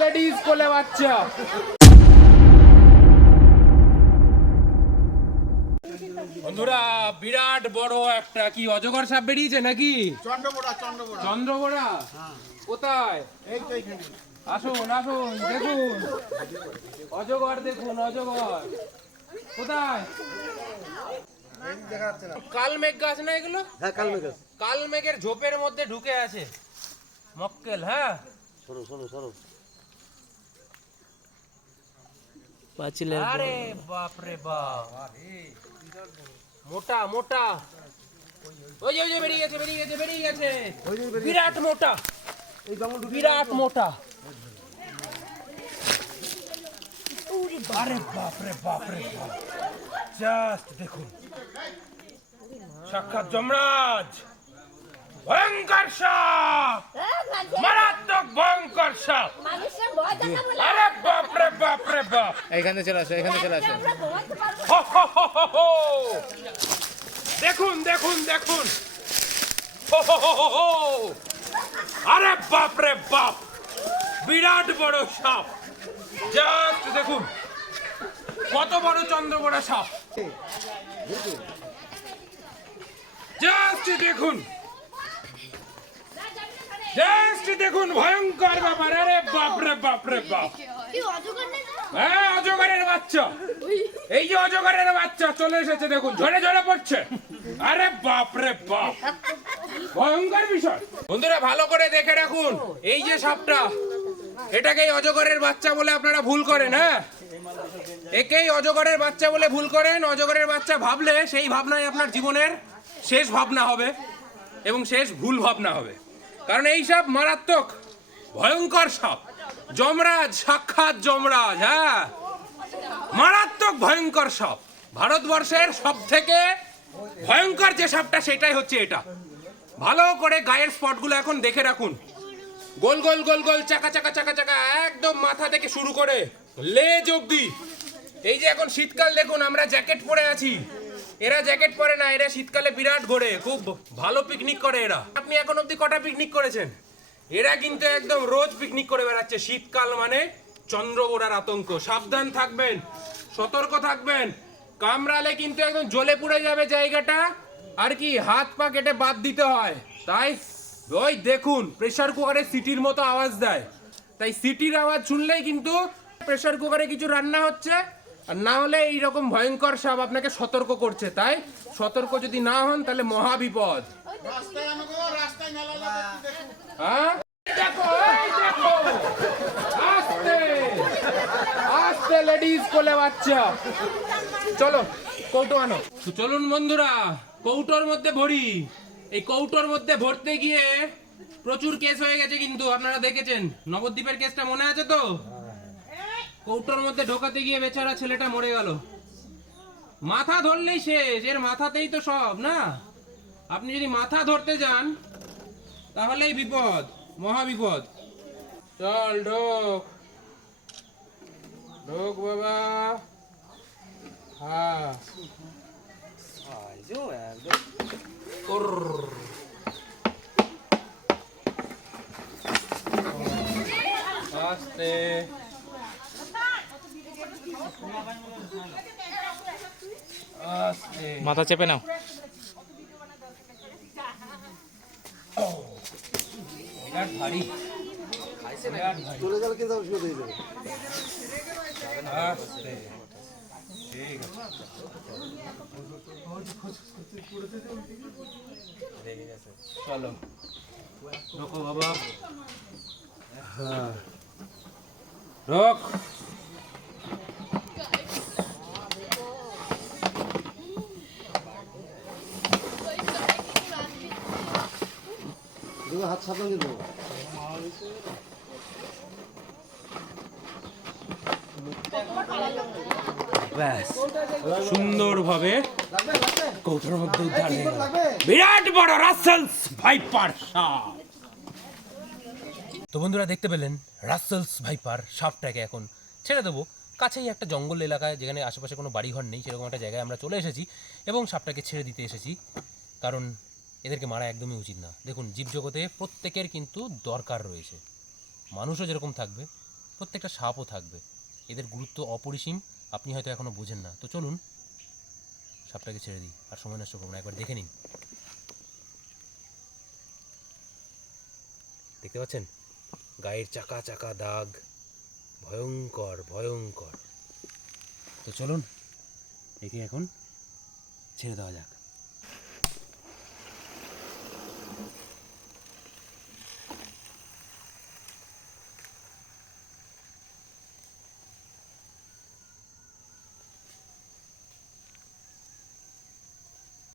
Ladies কোলে বাচ্চা বন্ধুরা বিরাট বড় একটা কি অজগর সাপ বেরিয়েছে নাকি? চন্দ্রবোড়া চন্দ্রবোড়া চন্দ্রগোড়া হ্যাঁ। কোথায়? এই তো এখানে আসুন আসুন দেখুন। অজগর দেখুন অজগর। কোথায়? এই দেখা যাচ্ছে না কাল মেঘ গাছ না এগুলো? হ্যাঁ কাল মেঘ কাল মেঘের ঝোপের মধ্যে ঢুকে আছে। মক্কেল হ্যাঁ? সরো সরো সরো। আরে বাপ রে বাপ। মোটা মোটা। ওই যে ওই যে বেরিয়ে গেছে বেরিয়ে গেছে বেরিয়ে গেছে। বিরাট মোটা। এই ঢুকে বিরাট মোটা। আরে বাপ রে বাপ রে বাপ। জাস্ট দেখুন। সাক্ষাৎ যমরাজ। ভয়ঙ্কর সাপ। মারাত্মক ভয়ঙ্কর সাপ। মানুষের ভয় দেখা বলে আরে বাপ এখানে চলে আসো এখানে চলে আসো। দেখুন দেখুন দেখুন। হো, হো, হো, হো, হো। আরে বাপ রে বাপ বিরাট বড় সাপ। জাস্ট দেখুন কত বড় চন্দ্রবড়া সাপ। জাস্ট দেখুন। জাস্ট দেখুন ভয়ঙ্কর ব্যাপার। আরে বাপ রে বাপ রে বাপ। কি অজগর নেই হ্যাঁ অজগরের বাচ্চা। এই যে অজগরের বাচ্চা চলে এসেছে দেখুন ঝরে ঝরে পড়ছে। আরে বাপ রে বাপ ভয়ঙ্কর বিষয়। বন্ধুরা ভালো করে দেখে রাখুন এই যে সাপটা এটাকেই অজগরের বাচ্চা বলে আপনারা ভুল করেন হ্যাঁ? একেই অজগরের বাচ্চা বলে ভুল করেন অজগরের বাচ্চা ভাবলে সেই ভাবনাই আপনার জীবনের শেষ ভাবনা হবে এবং শেষ ভুল ভাবনা হবে। কারণ এই সাপ মারাত্মক ভয়ঙ্কর সাপ। যমরাজ, সাক্ষাৎ যমরাজ হ্যাঁ? মারাত্মক, ভয়ঙ্কর সাপ ভারতবর্ষের সব থেকে ভয়ঙ্কর যে সাপটা, সেটাই হচ্ছে এটা। ভালো করে গায়ের স্পটগুলো এখন দেখে রাখুন। গোল গোল গোল গোল, চাকা চাকা চাকা চাকা, একদম মাথা থেকে শুরু করে লেজ অব্দি এই যে এখন শীতকাল, দেখুন, আমরা জ্যাকেট পরে আছি। এরা জ্যাকেট পরে না, এরা শীতকালে বিরাট ঘোরে। খুব ভালো পিকনিক করে এরা। আপনি এখন অব্দি কটা পিকনিক করেছেন? এরা কিন্তু একদম রোজ পিকনিক করে বেড়াচ্ছে। শীতকাল মানে চন্দ্রগোড়ার আতঙ্ক। সাবধান থাকবেন, সতর্ক থাকবেন। কামড়ালে কিন্তু একদম জ্বলে পুড়ে যাবে জায়গাটা। আর কি, হাত পা কেটে বাদ দিতে হয়। তাই, ওই দেখুন প্রেসার কুকারে সিটির মতো আওয়াজ দেয়। তাই সিটির আওয়াজ শুনলেই কিন্তু প্রেসার কুকারে কিছু রান্না হচ্ছে। আর না হলে এইরকম ভয়ঙ্কর সাপ আপনাকে সতর্ক করছে তাই? সতর্ক যদি না হন তাহলে মহা বিপদ রাস্তায় আমাকে রাস্তায় মেলা লাগে দেখুন। হ্যাঁ? দেখো এই দেখো। আস্তে আস্তে লেডিস কোলে বাচ্চা। চলো কৌটো আনো। চলুন বন্ধুরা কৌটোর মধ্যে ভরি। এই কৌটোর মধ্যে ভরতে গিয়ে প্রচুর কেস হয়ে গেছে কিন্তু আপনারা দেখেছেন? নবদ্বীপের কেসটা মনে আছে তো? কৌটোর মধ্যে ঢোকাতে গিয়ে বেচারা ছেলেটা মরে গেল। মাথা ধরলেই শেষ, এর মাথাতেই তো সব, না? আপনি যদি মাথা ধরতে যান, তাহলেই বিপদ, মহা বিপদ। চল, ঢোক। ঢোক বাবা। হ্যাঁ আস্তে। মাথা চেপে নাও। চলে কিন্তু হয়ে চলো বাবা রোক। দুটো হাত সাবধান কিন্তু ব্যাস সুন্দরভাবে কৌটোর মধ্যে উদ্ধার হয়ে গেল। বিরাট বড় রাসেলস ভাইপার সাপ। তো বন্ধুরা দেখতে পেলেন রাসেলস ভাইপার সাপটাকে এখন ছেড়ে দেবো। কাছেই একটা জঙ্গল এলাকায় যেখানে আশেপাশে কোনো বাড়িঘর নেই সেরকম একটা জায়গায় আমরা চলে এসেছি এবং সাপটাকে ছেড়ে দিতে এসেছি। কারণ এদেরকে মারা একদমই উচিত না। দেখুন, জীবজগতে প্রত্যেকের কিন্তু দরকার রয়েছে। মানুষও যেরকম থাকবে, প্রত্যেকটা সাপও থাকবে। এদের গুরুত্ব অপরিসীম, আপনি হয়তো এখনও বোঝেন না। তো চলুন, সাপটাকে ছেড়ে দিই, আর সময় নষ্ট করব না। একবার দেখে নিন। দেখতে পাচ্ছেন? গায়ের চাকা চাকা দাগ। ভয়ঙ্কর ভয়ঙ্কর। তো চলুন, একে এখন ছেড়ে দেওয়া যাক।